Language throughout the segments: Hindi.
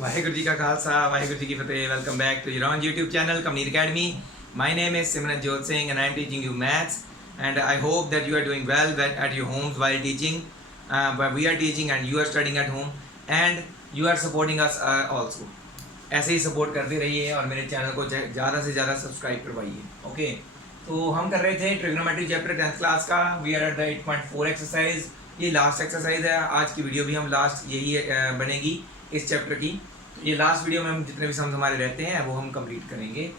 वाहेगुरु जी का खालसा वाहेगुरु जी की फतेह। Welcome back to your on YouTube channel Kamneer academy. My name is Simranjot Singh and I am teaching you maths, and I hope that you are doing well at your homes while teaching. But we are teaching and you are studying at home and you are supporting us also. ऐसे ही सपोर्ट करते रहिए और मेरे चैनल को ज़्यादा से ज़्यादा सब्सक्राइब करवाइए। ओके, तो हम कर रहे थे ट्रिग्नोमेट्री चैप्टर 10th क्लास का। We are at the 8.4 exercise. ये लास्ट एक्सरसाइज है। आज की वीडियो भी हम लास्ट यही बनेगी इस चैप्टर की। ये लास्ट वीडियो में हम जितने भी सम्स हमारे रहते हैं वो हम कंप्लीट करेंगे।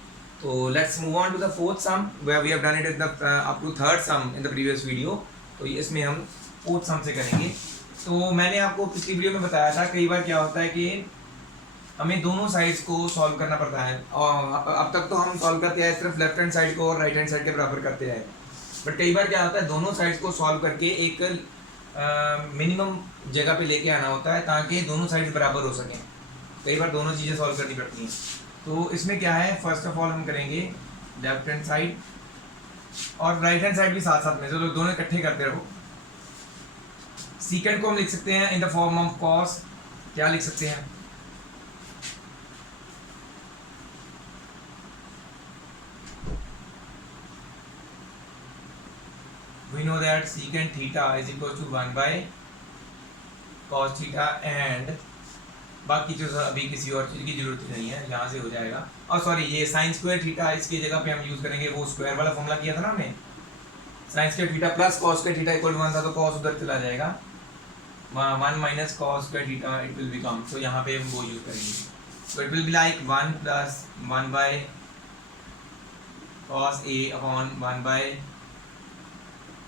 तो let's move on to the fourth sum where we have done it up to third sum in the previous video. तो इसमें हम फोर्थ सम से करेंगे। तो मैंने आपको पिछली वीडियो में बताया था कई बार क्या होता है कि हमें दोनों साइड्स को सॉल्व करना पड़ता है। और अब तक तो हम सॉल्व करते हैं सिर्फ लेफ्ट हैंड साइड को और राइट हैंड साइड के बराबर करते हैं, बट कई बार क्या होता है दोनों साइड्स को सॉल्व करके एक मिनिमम जगह पे लेके आना होता है ताकि दोनों साइड्स बराबर हो सकें। कई बार दोनों चीज़ें सॉल्व करनी पड़ती हैं। तो इसमें क्या है, फर्स्ट ऑफ ऑल हम करेंगे लेफ्ट हैंड साइड और राइट हैंड साइड भी साथ साथ में, तो दोनों इकट्ठे करते रहो। सीकेंड को हम लिख सकते हैं in the form of cos. क्या लिख सकते हैं? We know that secant theta is equal to 1 by cos theta and बाकी जो अभी किसी और चीज़ की जरूरत नहीं है, यहाँ से हो जाएगा। और सॉरी, ये साइन स्क्वायर थीटा इसकी जगह पे हम यूज़ करेंगे वो स्क्वायर वाला फॉर्मूला किया था ना हमने। Sine square theta plus cos square theta equal to 1 था, तो कॉस उधर चला जाएगा। 1 minus cos square theta it will become, तो यहाँ पे हम वो यूज़ करेंगे। तो it will be like 1 plus 1 by cos A upon 1 by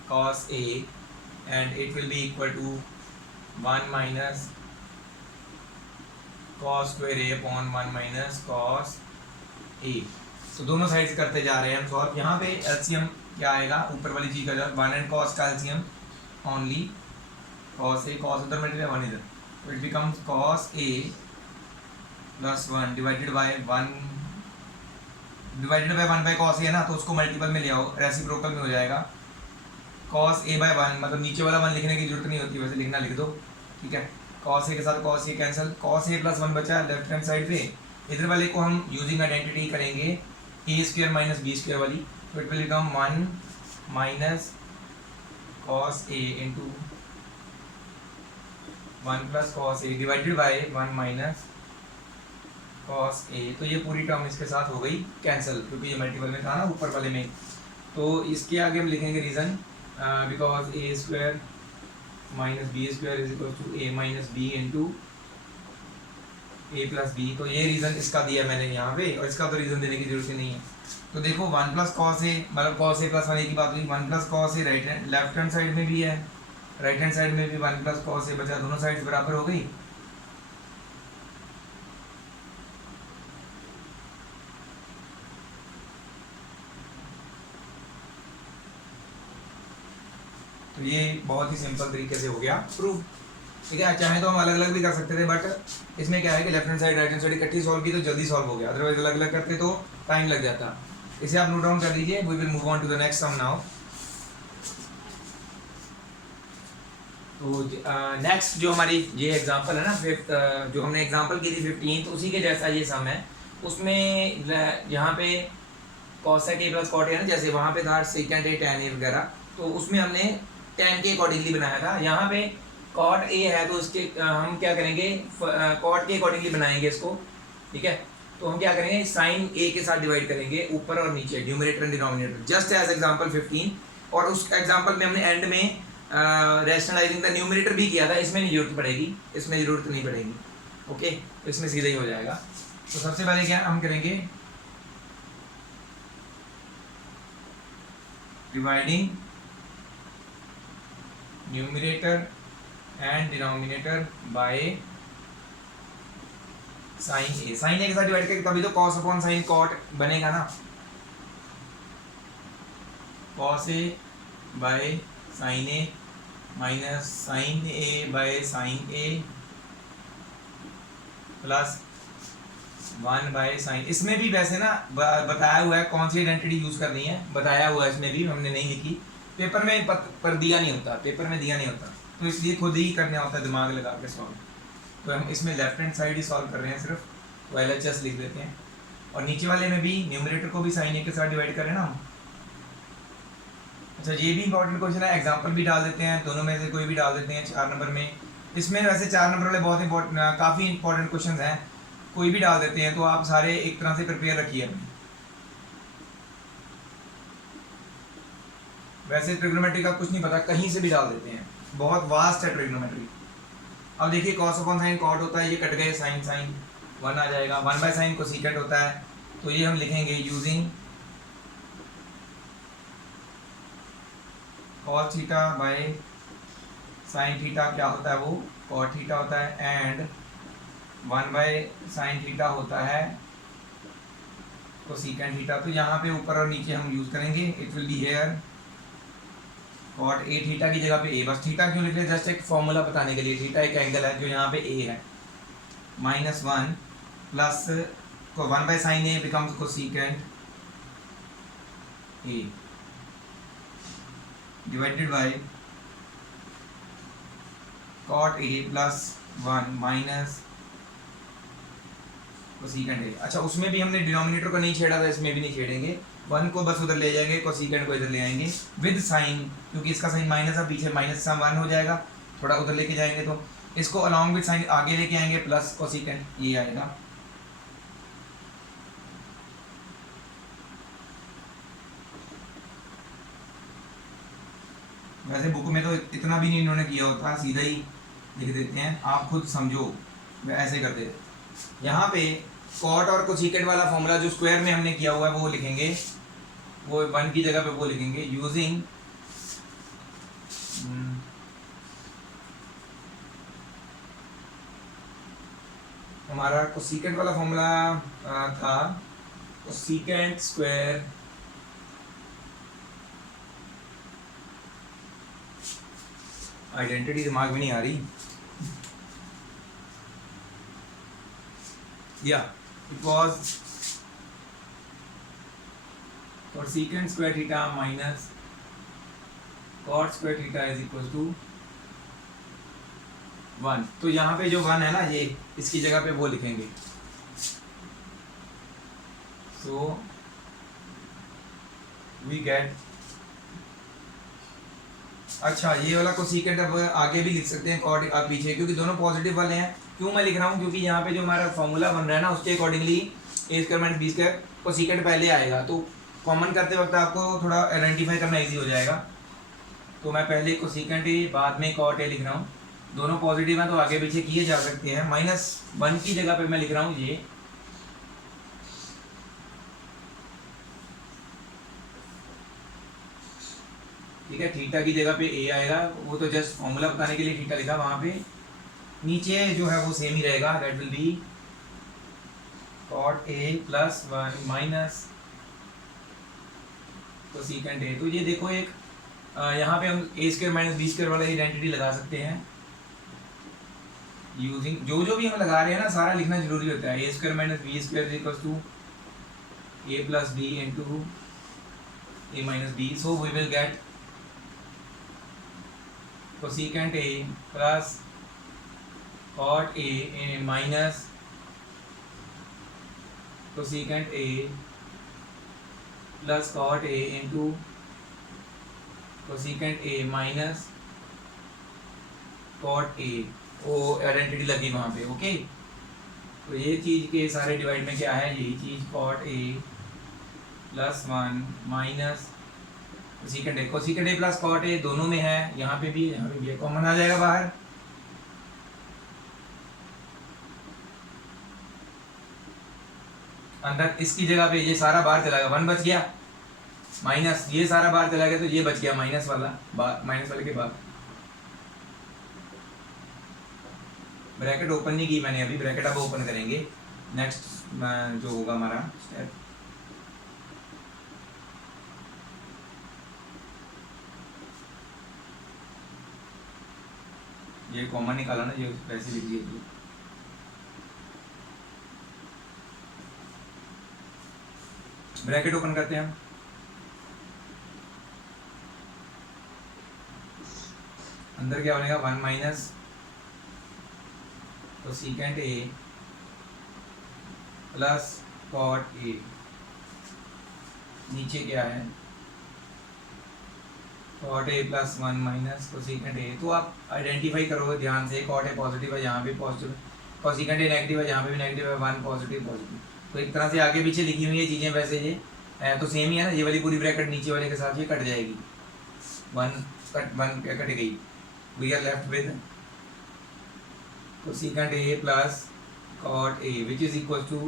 cos A, and it will be equal to 1 minus cos square A upon 1 minus cos A। तो दोनों साइड्स करते जा रहे हैं हम सॉल्व। यहाँ पे एलसीएम क्या आएगा, ऊपर वाली चीज़ का जब 1 एंड cos का LCM only cos A, cos उधर मल्टीप्लाई 1 इधर, तो it becomes cos A plus 1 divided by 1 by cos A है ना, तो उसको मल्टीपल में ले आओ, रेसिप्रोकल में हो जाएगा। cos A बाय 1, मतलब नीचे वाला 1 लिखने की जरूरत नहीं होती, वैसे लिखना लिख दो, ठीक है। cos A के साथ cos A cancel, cos A plus 1 बचा लेफ्ट हैंड साइड पे। इधर वाले को हम यूजिंग आइडेंटिटी करेंगे a square minus b square वाली, तो it will become 1 minus cos A into 1 plus cos A divided by 1 minus cos A। तो ये पूरी टर्म इसके साथ हो गई कैंसिल, क्योंकि ये मल्टीपल में था ना ऊपर वाले में। तो इसके आगे हम लिखेंगे reason because a square minus b square is equal to a minus b into a plus b। तो ये रीज़न इसका दिया मैंने यहाँ पे, और इसका तो रीज़न देने की जरूरत ही नहीं है। तो देखो 1 प्लस कॉस ए, मतलब कॉस ए प्लस 1 की बात हुई। 1 plus cos A right hand left hand side में भी है, राइट हैंड साइड में भी 1 प्लस कॉस ए बचा, दोनों साइड्स बराबर हो गई। तो ये बहुत ही सिंपल तरीके से हो गया प्रूफ, ठीक है। चाहे तो हम अलग अलग भी कर सकते थे, बट इसमें क्या है कि left hand side right hand side इकट्ठी सॉल्व की तो जल्दी सॉल्व हो गया, अदरवाइज अलग अलग करते तो टाइम लग जाता। इसे आप नोट डाउन कर लीजिए। We will move on to the next sum now. तो नेक्स्ट जो हमारी ये एग्जांपल है ना, फिफ्थ जो हमने एग्जांपल की थी 15, तो उसी के जैसा ये सम है। उसमें यहाँ पे cosec a plus cot a है ना, जैसे वहाँ पे था secant a tan a वगैरह, तो उसमें हमने tan के अकॉर्डिंगली बनाया था। यहाँ पे cot a है तो उसके हम क्या करेंगे, cot के अकॉर्डिंगली बनाएंगे इसको, ठीक है। तो हम क्या करेंगे, sin a के साथ डिवाइड करेंगे ऊपर और नीचे, numerator and denominator, just as example 15। और उस एग्जांपल में हमने एंड में रैशनलाइजिंग द न्यूमरेटर भी किया था। इसमें नहीं जरूरत पड़ेगी, इसमें ज़रूरत नहीं पड़ेगी, ओके। तो इसमें सीधा ही हो जाएगा। तो सबसे पहले क्या हम करेंगे, dividing numerator and denominator by sine A. Sine A के साथ डिवाइड करके तभी तो कॉस अपॉन साइन कॉट बनेगा ना। Cos A by sine A minus sine A by sine A plus 1 by sine. इसमें भी वैसे ना बताया हुआ है कौन सी आइडेंटिटी यूज करनी है, बताया हुआ है, इसमें भी हमने नहीं लिखी, पेपर में पर दिया नहीं होता, पेपर में दिया नहीं होता, तो इसलिए खुद ही करना होता है दिमाग लगा के सॉल्व। तो हम इसमें लेफ्ट हैंड साइड ही सॉल्व कर रहे हैं सिर्फ, तो LHS लिख देते हैं। और नीचे वाले में भी न्यूमरेटर को भी साइन ए के साथ डिवाइड करें ना हम। अच्छा, ये भी इंपॉर्टेंट क्वेश्चन है, एग्जांपल भी डाल देते हैं, दोनों में से कोई भी डाल देते हैं 4 नंबर में। इसमें वैसे 4 नंबर वाले बहुत इंपॉर्टेंट, काफ़ी इंपॉर्टेंट क्वेश्चन हैं, कोई भी डाल देते हैं, तो आप सारे एक तरह से प्रिपेयर रखिए अपनी। वैसे ट्रिग्नोमेट्री का कुछ नहीं पता, कहीं से भी डाल देते हैं, बहुत वास्ट है ट्रिग्नोमेट्री। अब देखिए कॉस अपॉन साइन कॉट होता है, ये कट गए, साइन साइन 1 आ जाएगा, 1 बाय साइन कोसेकेंट होता है, तो ये हम लिखेंगे using cos theta by sine theta, क्या होता है वो कॉट थीटा होता है, एंड 1 बाय साइन थीटा होता है कोसेकेंट थीटा। तो यहाँ पे ऊपर और नीचे हम यूज करेंगे, it will be here cot A theta की जगह पे ए, बस थीटा क्यों लिख रहे, जस्ट एक फॉर्मूला बताने के लिए, थीटा एक एंगल है जो यहाँ पे ए है, -1 plus 1 by sine A becomes cosecant A divided by cot A plus 1 minus cosecant A. अच्छा, उसमें भी हमने डिनोमिनेटर को नहीं छेड़ा था, इसमें भी नहीं छेड़ेंगे, 1 को बस उधर ले जाएंगे, कोसेकेंट को इधर ले आएंगे विद साइन, क्योंकि इसका साइन माइनस है, पीछे माइनस का 1 हो जाएगा, थोड़ा उधर लेके जाएंगे तो इसको अलॉन्ग विद साइन आगे लेके आएंगे, प्लस कोसेकेंट ये आएगा। वैसे बुक में तो इतना भी नहीं इन्होंने किया होता, सीधा ही लिख देते हैं, आप खुद समझो, मैं ऐसे कर देते। यहाँ पे कॉट और कोसेकेंट वाला फॉर्मूला जो स्क्वायर में हमने किया हुआ है वो लिखेंगे, वो 1 की जगह पे वो लिखेंगे यूजिंग हमारा कोसेकेंट वाला फॉर्मूला था कोसेकेंट स्क्वायर आइडेंटिटी दिमाग में नहीं आ रही, या it was cosecant square theta minus cot square theta is equal to 1। तो यहाँ पे जो 1 है ना, ये इसकी जगह पे वो लिखेंगे, सो वी गेट। अच्छा, ये वाला कोसेकेंट अब आगे भी लिख सकते हैं कॉट पीछे, क्योंकि दोनों पॉजिटिव वाले हैं। क्यों मैं लिख रहा हूँ, क्योंकि यहाँ पे जो हमारा फॉर्मूला बन रहा है ना, उसके accordingly A square minus B square cosecant पहले आएगा, तो कॉमन करते वक्त आपको थोड़ा आइडेंटिफाई करना ईजी हो जाएगा। तो मैं पहले कोसेकेंट ए बाद में कॉट ए लिख रहा हूँ, दोनों पॉजिटिव हैं तो आगे पीछे किए जा सकते हैं। -1 की जगह पे मैं लिख रहा हूँ ये, ठीक है, थीटा की जगह पे ए आएगा, वो तो जस्ट फॉर्मूला बताने के लिए थीटा लिखा, वहाँ पे नीचे जो है वो सेम ही रहेगा, that will be cot A plus 1 minus cosecant A. तो ये देखो एक यहाँ पे हम A square minus B square वाला आइडेंटिटी लगा सकते हैं यूजिंग, जो भी हम लगा रहे हैं ना सारा लिखना जरूरी होता है, A square minus B square is equal to A plus B into A minus B, so we will get cosecant A plus cot A minus cosecant A plus cot A into cosecant A minus cot A, वो आइडेंटिटी लगी वहाँ पे, ओके। तो ये चीज़ के सारे डिवाइड में क्या है, यही चीज़ cot A plus 1 minus cosecant A plus cot A दोनों में है, यहाँ पे भी है, कॉमन आ जाएगा बाहर। अंदर इसकी जगह पे ये सारा बाहर चला गया, 1 बच गया, माइनस ये सारा बाहर चला गया, तो ये बच गया माइनस वाले के बाद। ब्रैकेट ओपन नहीं की मैंने अभी, ब्रैकेट अब ओपन करेंगे नेक्स्ट जो होगा हमारा स्टेप। ये कॉमन निकाला ना, ये वैसे लिख दिए, ब्रैकेट ओपन करते हैं हम, अंदर क्या बनेगा 1 माइनस तो secant A plus cot A, नीचे क्या है cot A plus 1 minus cosecant A. तो आप आइडेंटिफाई करोगे ध्यान से, कॉट ए पॉजिटिव है यहाँ भी पॉजिटिव, कोसेकेंट ए नेगेटिव है यहाँ पे भी नेगेटिव है, 1 पॉजिटिव पॉजिटिव। तो एक तरह से आगे पीछे लिखी हुई है चीज़ें, वैसे ये तो सेम ही है ना, ये वाली पूरी ब्रैकेट नीचे वाले के साथ ये कट जाएगी, 1 कट गई। We are left with cosecant A plus cot A which is equal to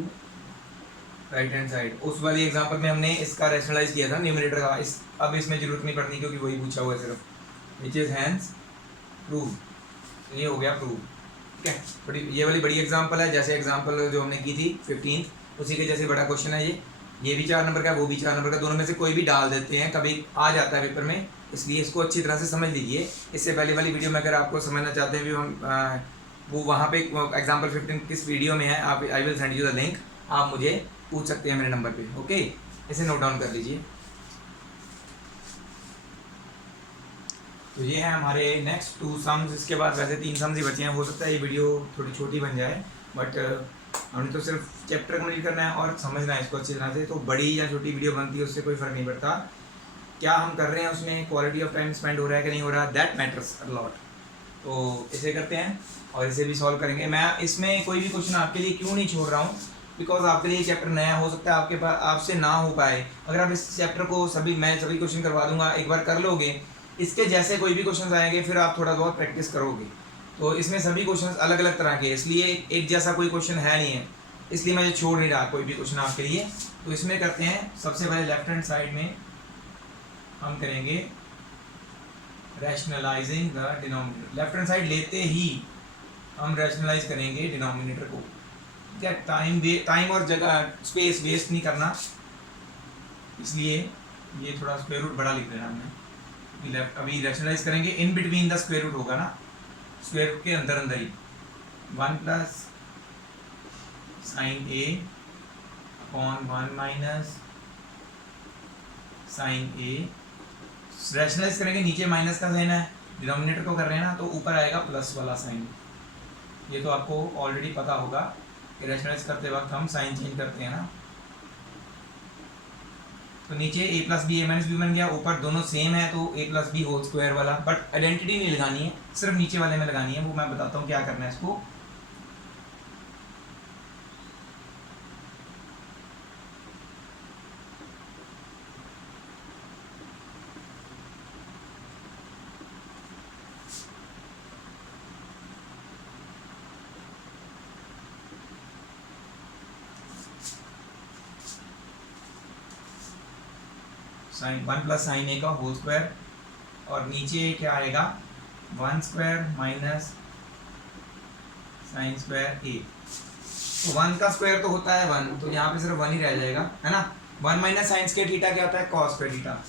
right hand side. उस वाली एग्जांपल में हमने इसका रैशनलाइज किया था न्यूमरेटर का, इस अब इसमें जरूरत नहीं पड़नी क्योंकि वही पूछा हुआ है सिर्फ, विच इज हैंस प्रूव। ये हो गया प्रूव, ठीक है। बड़ी ये वाली बड़ी एग्जांपल है, जैसे एग्जांपल जो हमने की थी 15 उसी के जैसे बड़ा क्वेश्चन है ये भी 4 नंबर का वो भी 4 नंबर का, दोनों में से कोई भी डाल देते हैं, कभी आ जाता है पेपर में, इसलिए इसको अच्छी तरह से समझ लीजिए। इससे पहले वाली वीडियो में अगर आपको समझना चाहते हैं भी हम वो वहाँ पे एग्जाम्पल 15 किस वीडियो में है, आप I will send you the link, आप मुझे पूछ सकते हैं मेरे नंबर पे, ओके। इसे नोट डाउन कर लीजिए। तो ये है हमारे नेक्स्ट 2 सम्स, इसके बाद वैसे 3 सम्स ही बचे हैं। हो सकता है ये वीडियो थोड़ी छोटी बन जाए, बट हमने तो सिर्फ चैप्टर कंप्लीट करना है और समझना है इसको अच्छी तरह से, तो बड़ी या छोटी वीडियो बनती है उससे कोई फ़र्क नहीं पड़ता। क्या हम कर रहे हैं उसमें, क्वालिटी ऑफ टाइम स्पेंड हो रहा है कि नहीं हो रहा, दैट मैटर्स अ लॉट। तो इसे करते हैं और इसे भी सॉल्व करेंगे। मैं इसमें कोई भी क्वेश्चन आपके लिए क्यों नहीं छोड़ रहा हूँ, बिकॉज आपके लिए चैप्टर नया हो सकता है, आपके पास आपसे ना हो पाए। अगर आप इस चैप्टर को मैं सभी क्वेश्चन करवा दूंगा, एक बार कर लोगे, इसके जैसे कोई भी क्वेश्चन आएंगे फिर आप थोड़ा बहुत प्रैक्टिस करोगे। तो इसमें सभी क्वेश्चन अलग अलग तरह के, इसलिए एक जैसा कोई क्वेश्चन है नहीं है, इसलिए मैं ये छोड़ नहीं रहा कोई भी क्वेश्चन आपके लिए। तो इसमें करते हैं, सबसे पहले लेफ्ट हैंड साइड में हम करेंगे rationalising the denominator. Left hand side लेते ही हम रैशनलाइज करेंगे डिनोमिनेटर को, क्या टाइम और जगह स्पेस वेस्ट नहीं करना, इसलिए ये थोड़ा स्क्वायर रूट बड़ा लिख देना हमने। अभी रैशनलाइज करेंगे, in between the square root होगा ना, स्क्वायर रूट के अंदर अंदर ही 1 plus sine A upon 1 minus sine A. Rationalise करेंगे, नीचे माइनस का साइन है, डिनोमिनेटर को कर रहे हैं ना, तो ऊपर आएगा प्लस वाला साइन। ये तो आपको ऑलरेडी पता होगा कि रैशनलाइज करते वक्त हम साइन चेंज करते हैं ना। तो नीचे a plus B A minus B बन गया, ऊपर दोनों सेम है तो a plus B whole square वाला, बट आइडेंटिटी नहीं लगानी है, सिर्फ नीचे वाले में लगानी है, वो मैं बताता हूँ क्या करना है इसको। साइन 1 प्लस साइन ए का होल स्क्वायर, और नीचे क्या आएगा 1 square minus sine square A. तो 1 का स्क्वायर तो होता है 1, तो यहाँ पे सिर्फ 1 ही रह जाएगा, है ना। 1 माइनस साइन स्क्वायर थीटा क्या होता है, कॉस स्क्वायर थीटा।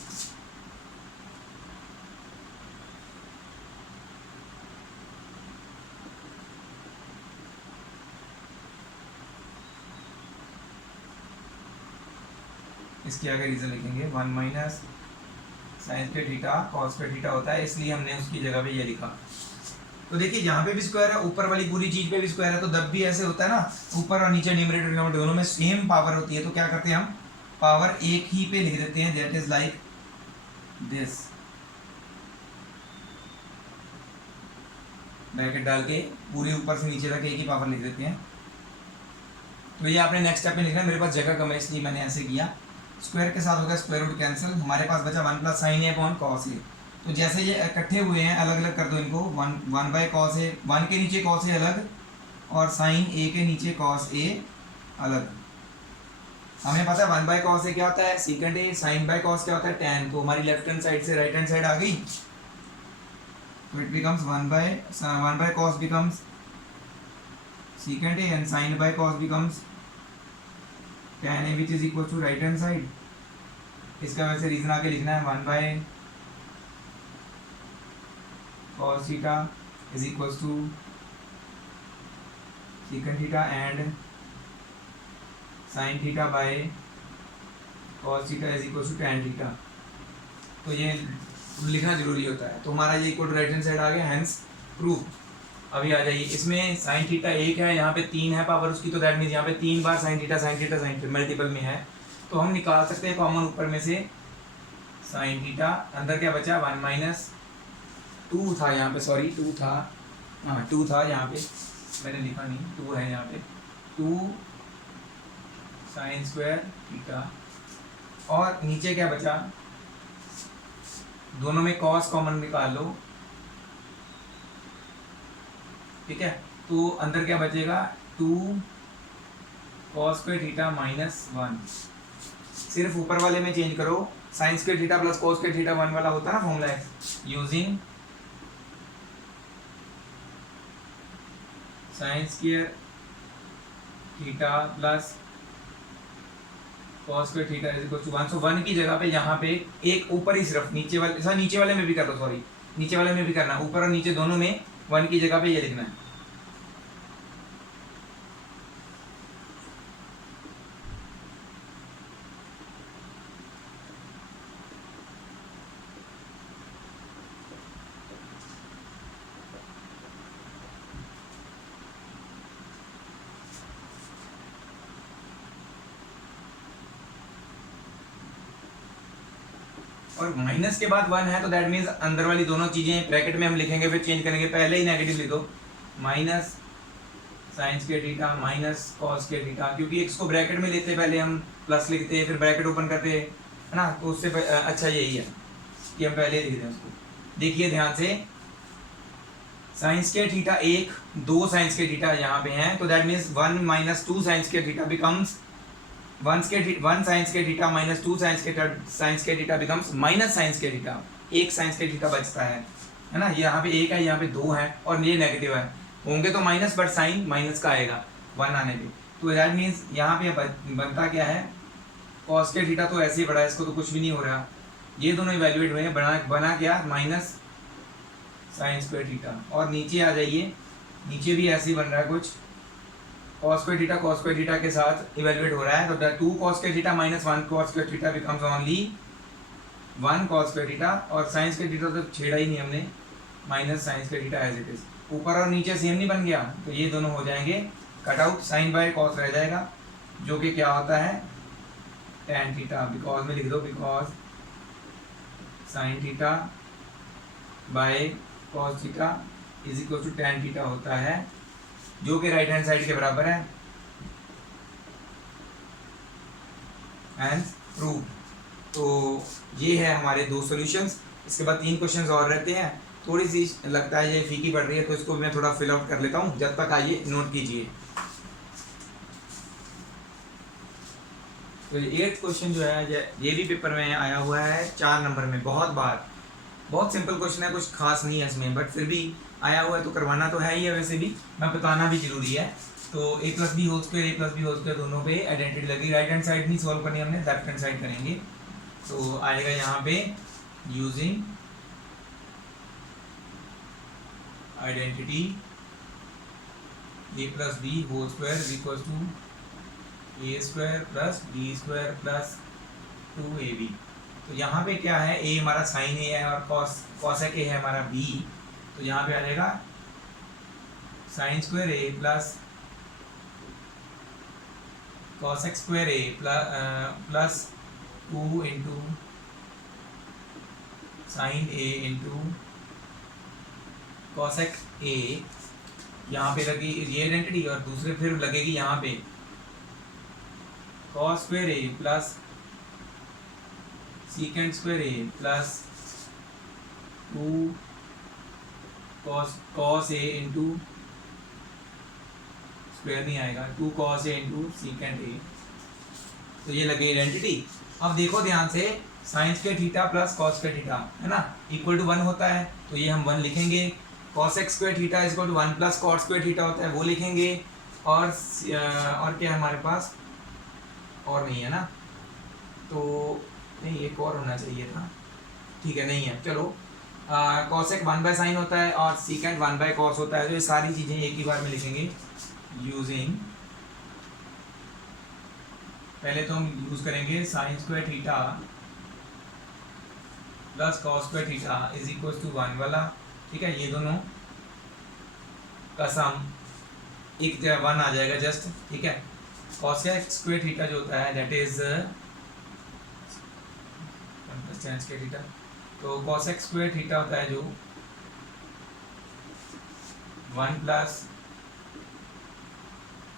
इसके आगे रीजन लिखेंगे 1 minus sine square theta cos square theta होता है, इसलिए हमने उसकी जगह पे ये लिखा। तो देखिए यहाँ पे भी स्क्वायर है, ऊपर वाली पूरी चीज पे भी स्क्वायर है, तो जब भी ऐसे होता है ना, ऊपर और नीचे न्यूमरेटर डिनोमिनेटर दोनों में सेम पावर होती है, तो क्या करते हैं हम पावर एक ही पे लिख देते हैं, that is like this, bracket डाल के पूरे ऊपर से नीचे तक एक ही पावर लिख देते हैं। तो ये आपने नेक्स्ट स्टेप में लिखना है, मेरे पास जगह कम है इसलिए मैंने ऐसे किया। स्क्वायर के साथ हो गया स्क्वायर रूट कैंसिल, हमारे पास बचा 1 plus sine A upon cos A. तो जैसे ये इकट्ठे हुए हैं, अलग अलग कर दो इनको, 1 बाय कॉस ए, 1 के नीचे कॉस ए अलग और साइन ए के नीचे कॉस ए अलग। हमें पता है 1 बाय कॉस ए क्या होता है secant A, sine by cos क्या होता है टैन। तो हमारी लेफ्ट हैंड साइड से राइट हैंड साइड आ गई, तो it becomes 1 by cos becomes secant a and sin by cos becomes tan a which is equal to right hand side। इसका वैसे रीजन आके लिखना है 1 by cos theta is equals to secant theta and sin theta by cos theta is equals to tan theta। तो ये लिखना जरूरी होता है। तो हमारा ये equal to right hand side आ गया, हेंस प्रूव। अभी आ जाइए, इसमें साइन थीटा 1 है, यहाँ पे 3 है पावर उसकी, तो दैट मीन्स यहाँ पे 3 बार sine theta sine theta sine theta multiple में है, तो हम निकाल सकते हैं कॉमन ऊपर में से साइन थीटा, अंदर क्या बचा 1 माइनस 2 था यहाँ पे, सॉरी 2 था, हाँ 2 था यहाँ पे, मैंने लिखा नहीं, 2 है यहाँ पे, 2 साइन स्क्वायर थीटा, और नीचे क्या बचा, दोनों में कॉस कॉमन निकाल लो, ठीक है, तो अंदर क्या बचेगा 2 कॉस स्क्वायर थीटा माइनस 1, सिर्फ ऊपर वाले में चेंज करो, sine square theta plus cos square theta 1 वाला होता है ना formula, using sine square theta plus cos square theta is equal to 1, so 1 की जगह पे यहाँ पे एक ऊपर ही सिर्फ नीचे वाले, सर नीचे वाले में भी कर लो, सॉरी नीचे वाले में भी करना, ऊपर और नीचे दोनों में 1 की जगह पे ये लिखना है। और माइनस के बाद 1 है तो दैट मीन्स अंदर वाली दोनों चीजें ब्रैकेट में हम लिखेंगे, फिर चेंज करेंगे, पहले ही नेगेटिव लिख दो, minus sine square theta minus cos square theta, क्योंकि एक्स को ब्रैकेट में लेते पहले हम प्लस लिखते हैं, फिर ब्रैकेट ओपन करते हैं, है ना, तो उससे अच्छा यही है कि हम पहले लिख दें उसको। देखिए ध्यान से, sign square theta 1, 2 sign square theta यहाँ पे हैं, तो that means 1 minus 2 sign square theta becomes 1 sign square theta minus 2 sign square theta becomes minus sine square theta, 1 sign square theta बचता है ना, यहाँ पे 1 है, यहाँ पे 2 है, और ये नेगेटिव है, होंगे तो माइनस, बट साइन माइनस का आएगा 1 आने पे, तो दैट मीन्स यहाँ पे बनता क्या है, कॉस स्क्वायर थीटा तो ऐसे ही बढ़ा है, इसको तो कुछ भी नहीं हो रहा, ये दोनों इवेल्युएट हुए हैं, बना क्या माइनस साइन स्क्वायर थीटा, और नीचे आ जाइए, नीचे भी ऐसे ही बन रहा है कुछ, cos square थीटा के साथ इवेल्युएट हो रहा है, तो 2 cos square theta minus 1 cos square theta becomes only 1 cos square theta, और साइन स्क्वायर थीटा तो छेड़ा ही नहीं हमने, minus sine square theta as it is, ऊपर और नीचे सेम नहीं बन गया, तो ये दोनों हो जाएंगे cut out, sine by cos रह जाएगा, जो कि क्या होता है tan थीटा, बिकॉज में लिख दो, because sine theta by cos theta is equal to tan theta होता है, जो कि राइट हैंड साइड के बराबर है, एंड प्रूव। तो ये है हमारे 2 सॉल्यूशंस, इसके बाद 3 क्वेश्चंस और रहते हैं, थोड़ी सी लगता है ये फीकी पड़ रही है, तो इसको मैं थोड़ा फिल आउट कर लेता हूँ, जब तक आइए नोट कीजिए। तो ये 8th क्वेश्चन जो है ये भी पेपर में आया हुआ है 4 नंबर में, बहुत बार, बहुत सिंपल क्वेश्चन है, कुछ खास नहीं है इसमें, बट फिर भी आया हुआ है तो करवाना तो है ही है, वैसे भी मैं बताना भी जरूरी है। तो a plus B whole square दोनों पे आइडेंटिटी लगी, राइट हैंड साइड नहीं सॉल्व करनी हमने, लेफ्ट हैंड साइड करेंगे, तो आएगा यहाँ पे using identity a plus B whole square equal to a square plus b square plus 2ab। तो यहाँ पे क्या है, a हमारा साइन a है और कॉसेक a है हमारा b, तो यहाँ पे आ जाएगा sine square a plus cosec square a plus 2 into sine a into cosec a, यहाँ पे लगी ये आइडेंटिटी, और दूसरे फिर लगेगी यहाँ पे cos square a plus secant square a plus 2 cos a into square नहीं आएगा, 2 कॉस a इंटू सीकेंड a, तो ये लगे आइडेंटिटी। अब देखो ध्यान से, sign square theta plus cos square theta है ना, इक्वल टू 1 होता है, तो ये हम 1 लिखेंगे, cosec square theta is equal to 1 plus cot square theta होता है, वो लिखेंगे, और क्या है हमारे पास, और नहीं है ना, तो नहीं एक और होना चाहिए था, ठीक है नहीं है, चलो कॉसेक 1 बाय साइन होता है और सीकेंड 1 बाय कॉस होता है, तो ये सारी चीज़ें एक ही बार में लिखेंगे यूजिंग, पहले तो हम यूज़ करेंगे sine square theta plus cos square theta is equal to 1 वाला, ठीक है, ये दोनों का सम एक जगह 1 आ जाएगा जस्ट, ठीक है। कॉसेक स्क्वायर थीटा जो होता है that is 1 plus tan square theta. तो कॉसेक स्क्वायर थीटा होता है जो 1 प्लस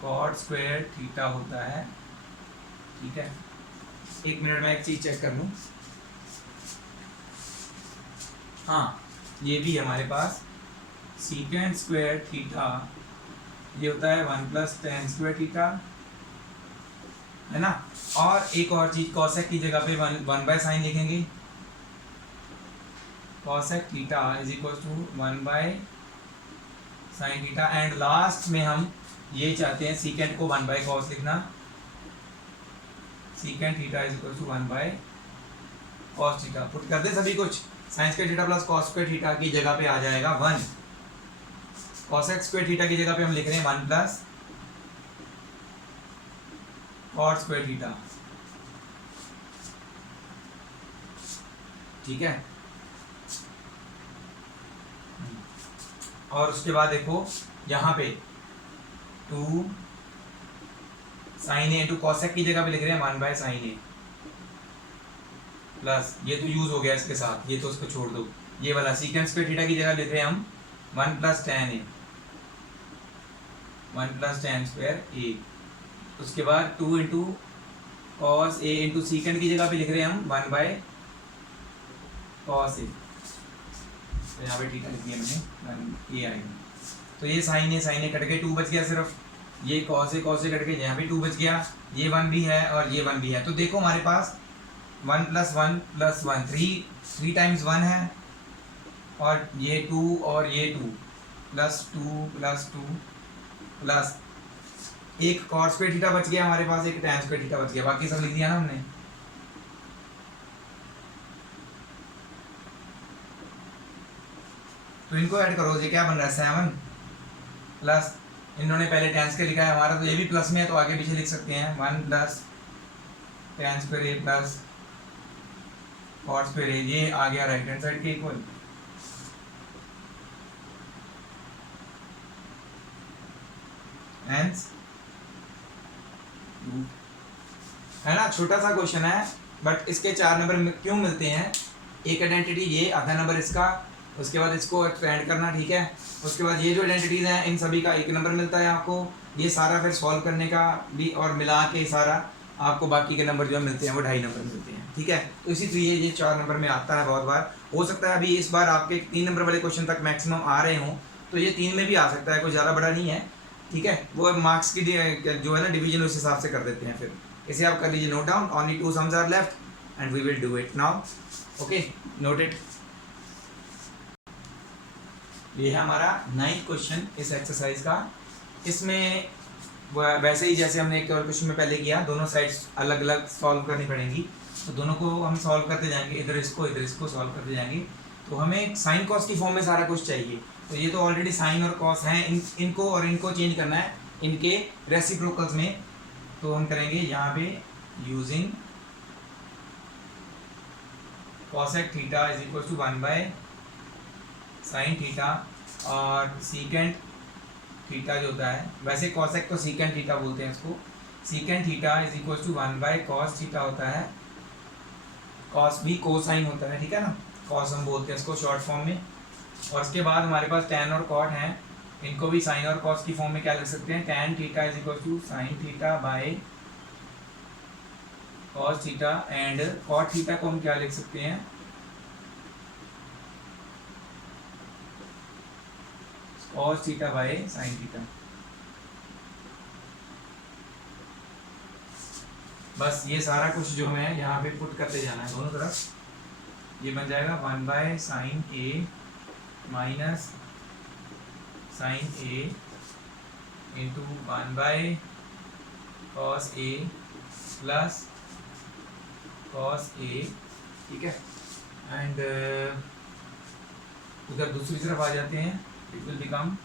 कॉट स्क्वायर थीटा होता है, ठीक है। एक मिनट में एक चीज चेक कर लूँ। हाँ, ये भी हमारे पास सीकेंड स्क्वायर थीटा ये होता है 1 प्लस tan स्क्वायर थीटा, है ना। और एक और चीज कॉसेक की जगह पे 1 बाय साइन लिखेंगे। Cosec theta is equal to 1 by sine theta. And last में हम ये चाहते हैं सीकेंड को 1 बाय कॉस लिखना। Secant theta is equal to 1 by cos theta. Put कर दे सभी कुछ। Sine square theta plus cos square theta की जगह पे आ जाएगा 1। कॉसेक स्क्वायर थीटा की जगह पे हम लिख रहे हैं 1 प्लस कॉट स्क्वायर थीटा, ठीक है। और उसके बाद देखो यहाँ पे 2 साइन ए इंटू कॉसेक की जगह पे लिख रहे हैं 1 बाय साइन ए प्लस, ये तो यूज हो गया इसके साथ, ये तो उसको छोड़ दो। ये वाला सीकेंड स्क्वायर थीटा की जगह लिख रहे हैं हम 1 प्लस tan ए, 1 प्लस tan स्क्वायर ए। उसके बाद 2 इंटू कॉस ए इंटू सीकेंड की जगह पे लिख रहे हैं हम 1 बाय कॉस ए। तो यहाँ पे थीटा लिख दिया मैंने, ए आएगा। तो ये साइन ए कट के 2 बच गया सिर्फ। ये कॉस ए कट के यहाँ पे 2 बच गया। ये 1 भी है और ये 1 भी है। तो देखो हमारे पास 1 प्लस 1 प्लस 1 3 टाइम्स 1 है, और ये 2 और ये 2 प्लस 2 प्लस 2 प्लस एक कॉस स्क्वायर थीटा बच गया हमारे पास, एक tan स्क्वायर थीटा बच गया। बाकी सब लिख दिया ना हमने। तो इनको ऐड करो, ये क्या बन रहा है 7 प्लस, इन्होंने पहले tan स्क्वायर लिखा है हमारा, तो ये भी प्लस में है तो आगे पीछे लिख सकते हैं 1 plus tan square A plus cot square ए। ये आ गया राइट हैंड साइड के इक्वल। है ना, छोटा सा क्वेश्चन है बट इसके 4 नंबर क्यों मिलते हैं। एक आइडेंटिटी ये, आधा नंबर इसका, उसके बाद इसको एक्सपेंड करना, ठीक है। उसके बाद ये जो आइडेंटिटीज हैं इन सभी का 1 नंबर मिलता है आपको। ये सारा फिर सॉल्व करने का भी, और मिला के सारा आपको बाकी के नंबर जो मिलते हैं वो 2.5 नंबर मिलते हैं, ठीक है। तो इसी तरह ये 4 नंबर में आता है बहुत बार। हो सकता है अभी इस बार आपके 3 नंबर वाले क्वेश्चन तक मैक्सिमम आ रहे हों, तो ये 3 में भी आ सकता है, कोई ज़्यादा बड़ा नहीं है, ठीक है। वो मार्क्स की जो है ना डिवीजन उस हिसाब से कर देते हैं। फिर इसे आप कर लीजिए note down. Only 2 sums are left and we will do it now. Okay, note it. ये है हमारा 9th क्वेश्चन इस एक्सरसाइज का। इसमें वैसे ही जैसे हमने एक और क्वेश्चन में पहले किया, दोनों साइड्स अलग अलग सॉल्व करनी पड़ेंगी। तो दोनों को हम सॉल्व करते जाएंगे, इधर इसको सॉल्व करते जाएंगे। तो हमें साइन कॉस की फॉर्म में सारा कुछ चाहिए। तो ये तो ऑलरेडी साइन और कॉस हैं, इनको और इनको चेंज करना है इनके रेसिप्रोकल्स में। तो हम करेंगे यहाँ पे using cosec theta is equal to 1 by sine theta, और सीकेंड थीटा जो होता है, वैसे कॉसेक तो सीकेंड थीटा बोलते हैं इसको। Secant theta is equal to 1 by cos theta होता है। कॉस भी कोसाइन होता है, ठीक है ना, कॉस हम बोलते हैं इसको शॉर्ट फॉर्म में। और उसके बाद हमारे पास tan और कॉट हैं, इनको भी साइन और कॉस की फॉर्म में क्या लिख सकते हैं, tan theta is equal to sine theta by cos theta. And cot theta को हम क्या लिख सकते हैं, cos theta by sine theta. बस ये सारा कुछ जो हमें यहाँ पे पुट करते जाना है दोनों तरफ। ये बन जाएगा 1 by sine A minus sine A into 1 by cos A plus cos A, ठीक है। एंड उधर दूसरी तरफ आ जाते हैं, it will become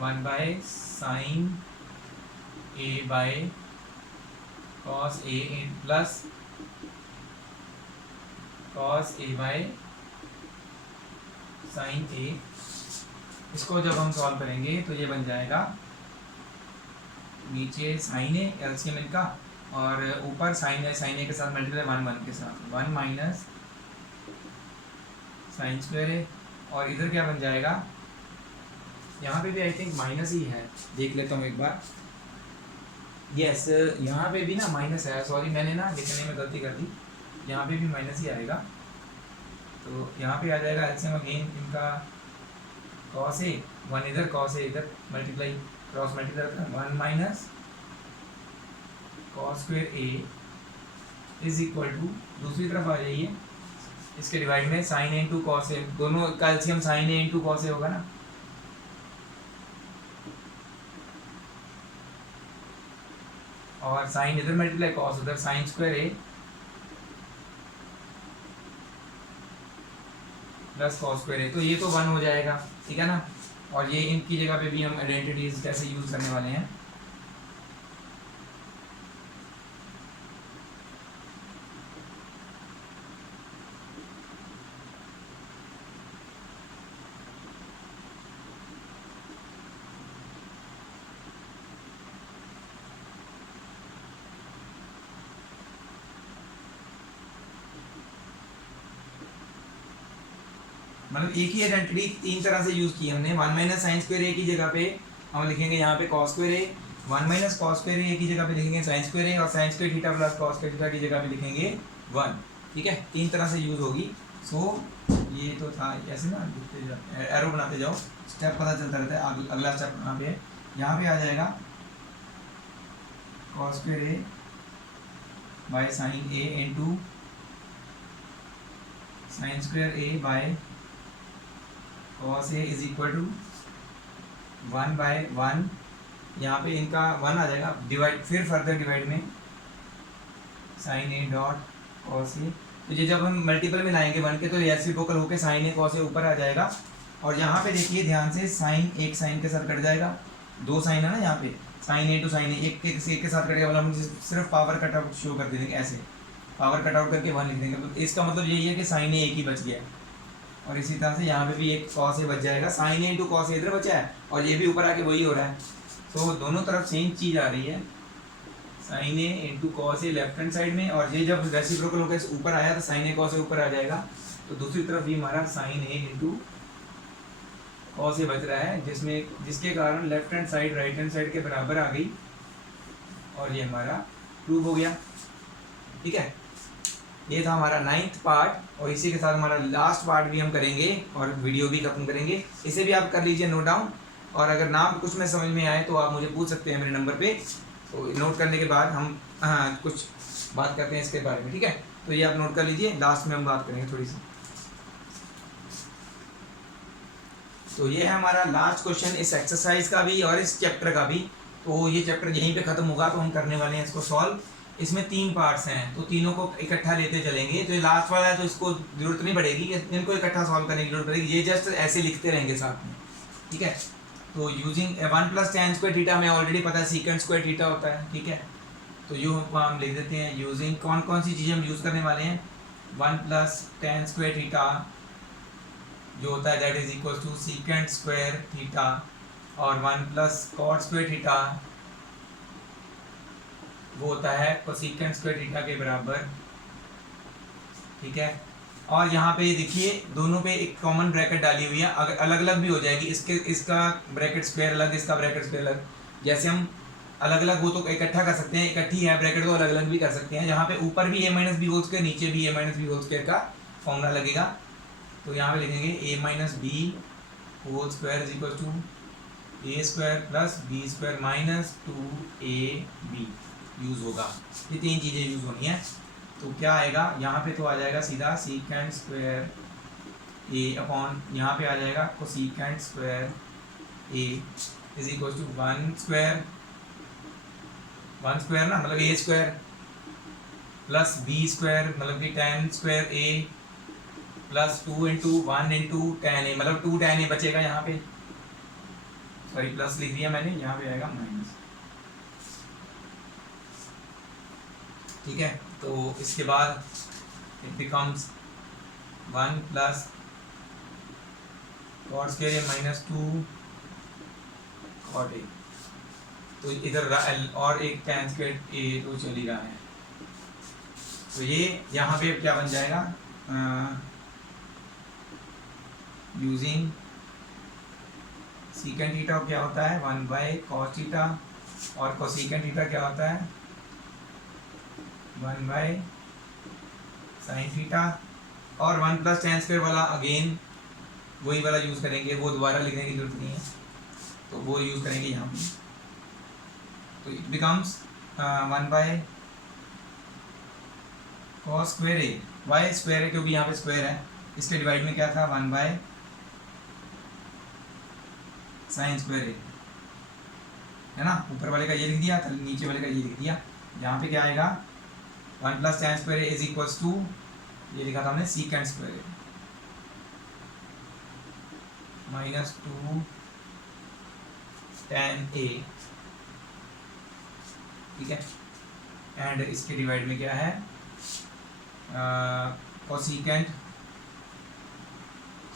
1 by sine A by cos A in plus cos A by sine A इसको जब हम सॉल्व करेंगे तो ये बन जाएगा नीचे साइन ए एलसीएम इनका, और ऊपर साइन ए के साथ मल्टीप्लाई 1 के साथ 1 माइनस साइन स्क्वायर ए, और इधर क्या बन जाएगा, यहाँ पे भी आई थिंक माइनस ही है, देख लेता हूँ एक बार। यस, यहाँ पे भी ना माइनस है, सॉरी मैंने ना लिखने में गलती कर दी, यहाँ पे भी माइनस ही आएगा। तो यहाँ पे आ जाएगा एलसीएम अगेन इनका कॉस ए, 1 इधर कॉस ए इधर, multiply cross multiply 1 minus cos square A is equal to, दूसरी तरफ आ जाइए, इसके डिवाइड में sine A into cos A, दोनों का LCM sine A into cos A होगा ना, और साइन इधर मल्टीप्लाई कॉस उधर, sine square A plus cos square A, तो ये तो 1 हो जाएगा, ठीक है ना। और ये इनकी जगह पे भी हम आइडेंटिटीज कैसे यूज करने वाले हैं। मतलब एक ही आइडेंटिटी तीन तरह से यूज की हमने। 1 माइनस साइन स्क्वायर ए की जगह पे हम लिखेंगे यहाँ पे कॉस स्क्वायर ए, 1 माइनस कॉस स्क्वायर ए की जगह पे लिखेंगे साइन स्क्वायर ए, और sine square theta plus cos square theta की जगह पे लिखेंगे 1, ठीक है। तीन तरह से यूज होगी। सो ये तो था, ऐसे ना लिखते जाओ, एरो बनाते जाओ, स्टेप पता चलता रहता है। अगला स्टेप कहाँ पे है, यहाँ पे आ जाएगा cos square A by sine A into sine square A by cos A is equal to 1 by 1, यहाँ पे इनका 1 आ जाएगा, डिवाइड फिर फर्दर डिवाइड में sine A dot cos A. तो ये जब हम मल्टीपल में लाएंगे 1 के तो रेसिप्रोकल होकर साइन ए कॉस ए ऊपर आ जाएगा। और यहाँ पे देखिए ध्यान से, साइन एक साइन के साथ कट जाएगा, 2 साइन है ना यहाँ पे, साइन ए टू साइन ए एक के साथ कटेगा, मतलब हम सिर्फ पावर कट आउट शो कर देंगे, ऐसे पावर कट आउट करके 1 लिख देंगे। तो इसका मतलब यही है कि साइन ए एक ही बच गया। और इसी तरह से यहाँ पे भी एक कॉस ए बच जाएगा, sign A into cos A इधर बचा है, और ये भी ऊपर आके वही हो रहा है। तो दोनों तरफ सेम चीज़ आ रही है, sign A into cos A left hand side में, और ये जब रेसिप्रोकल होकर ऊपर आया तो साइन ए कॉस ए ऊपर आ जाएगा। तो दूसरी तरफ भी हमारा साइन ए इंटू कॉस ए बच रहा है, जिसके कारण left hand side right hand side के बराबर आ गई, और ये हमारा प्रूव हो गया, ठीक है। ये था हमारा 9th पार्ट, और इसी के साथ हमारा लास्ट पार्ट भी हम करेंगे और वीडियो भी खत्म करेंगे। इसे भी आप कर लीजिए नोट डाउन, और अगर ना कुछ में समझ में आए तो आप मुझे पूछ सकते हैं मेरे नंबर पे। तो नोट करने के बाद हम कुछ बात करते हैं इसके बारे में, ठीक है। तो ये आप नोट कर लीजिए, लास्ट में हम बात करेंगे थोड़ी सी। तो ये है हमारा लास्ट क्वेश्चन इस एक्सरसाइज का भी और इस चैप्टर का भी। तो ये चैप्टर यहीं पे ख़त्म होगा, तो हम करने वाले हैं इसको सॉल्व। इसमें 3 पार्ट्स हैं, तो तीनों को इकट्ठा लेते चलेंगे। तो ये लास्ट वाला है तो इसको जरूरत नहीं पड़ेगी, इनको इकट्ठा सॉल्व करने की जरूरत पड़ेगी, ये जस्ट ऐसे लिखते रहेंगे साथ में, ठीक है। तो using 1 plus tan square theta हमें ऑलरेडी पता है सीकेंट स्क्वायर थीटा होता है, ठीक है। तो यू हम लिख देते हैं यूजिंग, कौन कौन सी चीज़ें हम यूज़ करने वाले हैं। 1 प्लस tan स्क्वायर थीटा जो होता है that is equal to secant square theta, और 1 प्लस कॉट स्क्वायर थीटा वो होता है कोसेकेंट स्क्वायर थीटा के बराबर, ठीक है। और यहाँ पे देखिए दोनों पे एक कॉमन ब्रैकेट डाली हुई है, अगर अलग अलग भी हो जाएगी, इसका ब्रैकेट स्क्वायर अलग, इसका ब्रैकेट स्क्वायर अलग, जैसे हम अलग अलग वो तो इकट्ठा कर सकते हैं, इकट्ठी है ब्रैकेट तो अलग अलग भी कर सकते हैं। यहाँ पे ऊपर भी a minus b whole square, नीचे भी a minus b whole square का फॉर्मूला लगेगा। तो यहाँ पे लिखेंगे a minus b whole square is equal to a square plus b square minus 2ab use होगा। ये 3 चीज़ें यूज़ होनी है। तो क्या आएगा यहाँ पे, तो आ जाएगा सीधा सीकेंट स्क्वायर a अपॉन, यहाँ पे आ जाएगा cosecant square a is equal to 1 square ना मतलब a square plus b square मतलब कि tan square a plus 2 into 1 into tan a, मतलब 2 tan a बचेगा यहाँ पे, सॉरी प्लस लिख दिया मैंने, यहाँ पे आएगा माइनस, ठीक है। तो इसके बाद it becomes 1 plus cot square A minus 2 cot A, तो इधर और एक tan स्क्वायर ए तो चल ही रहा है, तो ये यहाँ पे क्या बन जाएगा, यूजिंग सीकेंट थीटा क्या होता है 1 बाय कॉस थीटा, और कोसेकेंट थीटा क्या होता है 1 बाय साइन थीटा, और 1 प्लस tan स्क्वायर वाला अगेन वही वाला यूज़ करेंगे, वो दोबारा लिखने की जरूरत नहीं है, तो वो यूज़ करेंगे यहाँ पे, तो it becomes 1 by cos square A, Y square है क्योंकि यहाँ पे स्क्वायर है, इसके डिवाइड में क्या था 1 बाय साइन स्क्वायर ए, है ना, ऊपर वाले का ये लिख दिया, नीचे वाले का ये लिख दिया, यहाँ पे क्या आएगा 1 plus tan square A is equals to, ये लिखा था हमने secant square A minus 2 tan A, ठीक है, एंड इसके डिवाइड में क्या है cosecant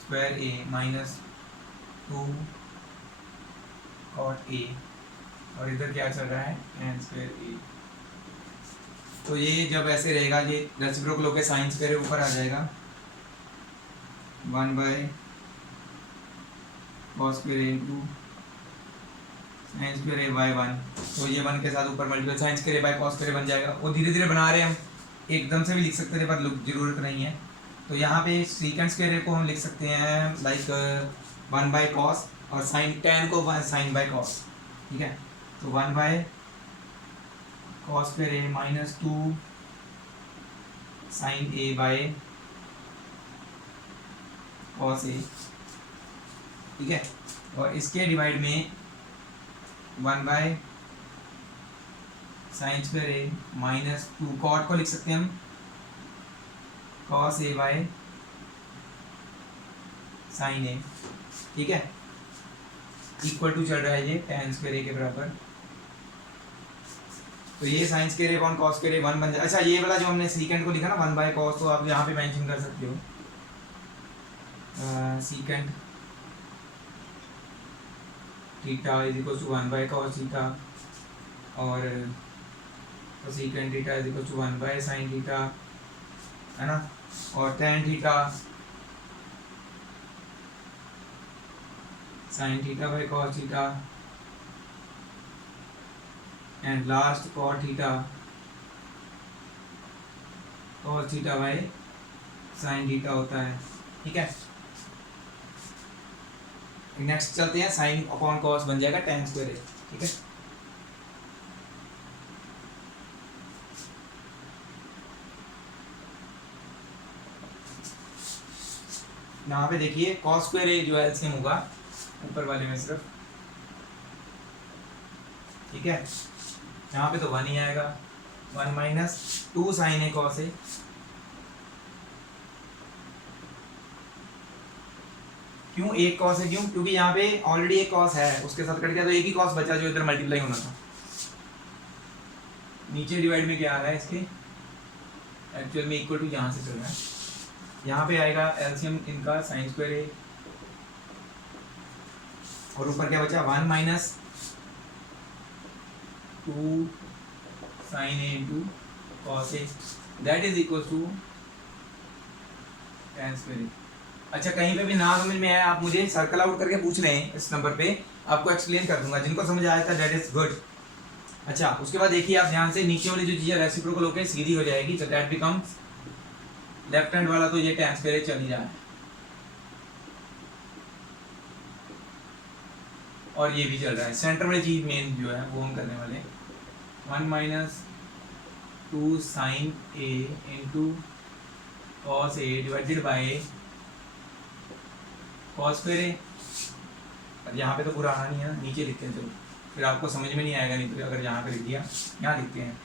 square A minus 2 cot A, और इधर क्या चल रहा है tan स्क्वायर ए, तो ये जब ऐसे रहेगा ये रेसिप्रोकल होकर साइन स्क्वायर ऊपर आ जाएगा 1 by cos square A into sine square A by 1, तो ये 1 के साथ ऊपर multiple sine square A by cos square बन जाएगा, वो धीरे धीरे बना रहे हैं हम, एकदम से भी लिख सकते थे पर जरूरत नहीं है, तो यहाँ पे सीकेंट स्क्वायर को हम लिख सकते हैं लाइक 1 बाय कॉस, और साइन tan को साइन बाय कॉस, ठीक है, तो 1 by cos square A minus 2 sine A by cos A, ठीक है, और इसके डिवाइड में 1 by sine square A minus 2 cot को लिख सकते हैं हम cos A by sine A, ठीक है, इक्वल टू चल रहा है ये tan स्क्वायर ए के बराबर, तो ये साइन स्क्वायर ए अपॉन कॉस स्क्वायर ए 1 बन जाए, अच्छा ये वाला जो हमने सीकेंट को लिखा ना 1 बाय कॉस, तो आप यहाँ पे मेंशन कर सकते हो secant theta is equal to 1 by cos theta, और secant theta is equal to 1 by sine theta, है ना, और tan theta sine theta by cos theta, and last cot theta cos theta by sine theta होता है, ठीक है, नेक्स्ट चलते हैं, साइन अपॉन कॉस बन जाएगा tan स्क्वायर ए, ठीक है, यहाँ पे देखिए कॉस स्क्वायर ए जो एलसीएम होगा ऊपर वाले में सिर्फ, ठीक है, यहाँ पे तो 1 ही आएगा, 1 minus 2 sine A cos A, क्यों एक कॉस है, क्यों, क्योंकि यहाँ पे ऑलरेडी एक कॉस है, उसके साथ कट गया तो एक ही कॉस बचा जो इधर मल्टीप्लाई होना था, नीचे डिवाइड में क्या आ रहा है इसके एक्चुअल में इक्वल टू यहाँ से चल रहा है, यहाँ पे आएगा एलसीएम इनका साइन स्क्वायर ए, और ऊपर क्या बचा 1 minus 2 sine A into cos A, that is equal to tan square A. अच्छा कहीं पे भी ना समझ में आया आप मुझे सर्कल आउट करके पूछ रहे हैं, इस नंबर पे आपको एक्सप्लेन कर दूंगा, जिनको समझ आया था दैट इज गुड। अच्छा उसके बाद देखिए आप ध्यान से, नीचे वाली जो चीज़ें रेसिप्रोकल होकर सीधी हो जाएगी, तो दैट बिकम्स लेफ्ट हैंड वाला तो ये tan स्क्वायर ए चल ही रहा है, और ये भी चल रहा है, सेंटर वाली चीज़ मेन जो है वो हम करने वाले हैं, 1 minus 2 sine A into cos A divided by cos square A, अब यहाँ पे तो पूरा आना नहीं है ना, नीचे लिखते हैं, चलो फिर आपको समझ में नहीं आएगा, नहीं तो अगर यहाँ पे लिख दिया, यहाँ लिखते हैं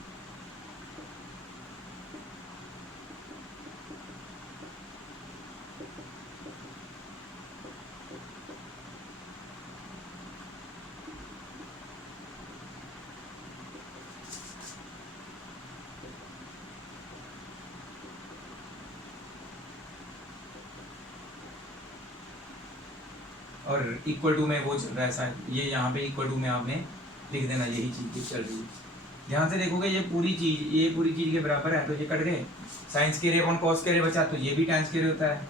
और इक्वल टू में वो चल रहा है शायद, ये यहाँ पे इक्वल टू में आपने लिख देना, यही चीज़ चल रही है। ध्यान से देखोगे ये पूरी चीज़ के बराबर है, तो ये कट गए। साइन स्क्वायर ए अपॉन कॉस स्क्वायर ए बचा, तो ये भी tan स्क्वायर होता है।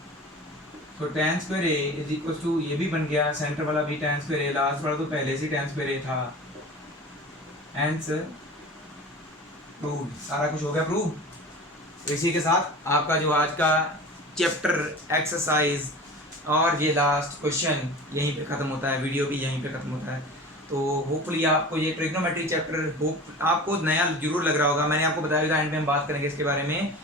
तो tan square A is equal to, ये भी बन गया, सेंटर वाला भी tan स्क्वायर ए, लास्ट वाला तो पहले से tan स्क्वायर ए था। एंड प्रूव, सारा कुछ हो गया प्रूव। तो इसी के साथ आपका जो आज का चैप्टर एक्सरसाइज और ये लास्ट क्वेश्चन यहीं पे ख़त्म होता है, वीडियो भी यहीं पे ख़त्म होता है। तो होपफुली आपको ये ट्रिग्नोमेट्री चैप्टर आपको नया जरूर लग रहा होगा। मैंने आपको बताया था, एंड में हम बात करेंगे इसके बारे में।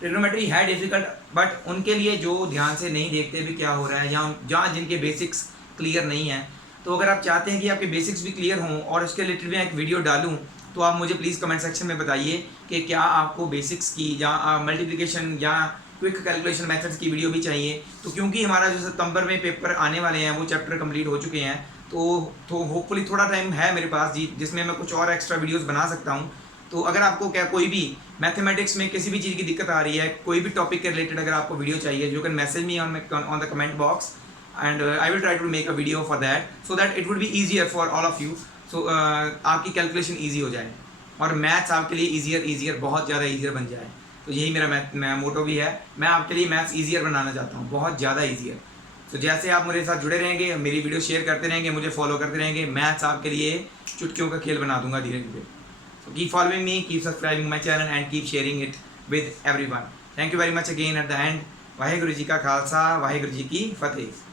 ट्रिग्नोमेट्री है डिफिकल्ट, बट उनके लिए जो ध्यान से नहीं देखते भी क्या हो रहा है, या जहाँ जिनके बेसिक्स क्लियर नहीं है, तो अगर आप चाहते हैं कि आपके बेसिक्स भी क्लियर हों और इसके रिलेटेड मैं एक वीडियो डालूँ, तो आप मुझे प्लीज़ कमेंट सेक्शन में बताइए कि क्या आपको बेसिक्स की या मल्टीप्लिकेशन या क्विक कैलकुलेशन मेथड्स की वीडियो भी चाहिए। तो क्योंकि हमारा जो सितंबर में पेपर आने वाले हैं वो चैप्टर कंप्लीट हो चुके हैं, तो होपफुली थोड़ा टाइम है मेरे पास जी, जिसमें मैं कुछ और एक्स्ट्रा वीडियोस बना सकता हूं। तो अगर आपको क्या कोई भी मैथमेटिक्स में किसी भी चीज़ की दिक्कत आ रही है, कोई भी टॉपिक के रिलेटेड अगर आपको वीडियो चाहिए, you can message me on the comment box and I will try to make a video for that, so that it would be easier for all of you. So आपकी कैलकुलेशन ईजी हो जाए और मैथ्स आपके लिए ईजियर बहुत ज़्यादा ईजियर बन जाए। तो यही मेरा मोटो भी है, मैं आपके लिए मैथ्स ईजियर बनाना चाहता हूँ, बहुत ज़्यादा ईजियर। तो जैसे आप मेरे साथ जुड़े रहेंगे, मेरी वीडियो शेयर करते रहेंगे, मुझे फॉलो करते रहेंगे, मैथ्स आपके लिए चुटकियों का खेल बना दूंगा धीरे धीरे। So keep following me, keep subscribing my channel and keep sharing it with everyone. Thank you very much again at the end. Waheguru ji का खालसा, वाहेगुरु जी की फतेह।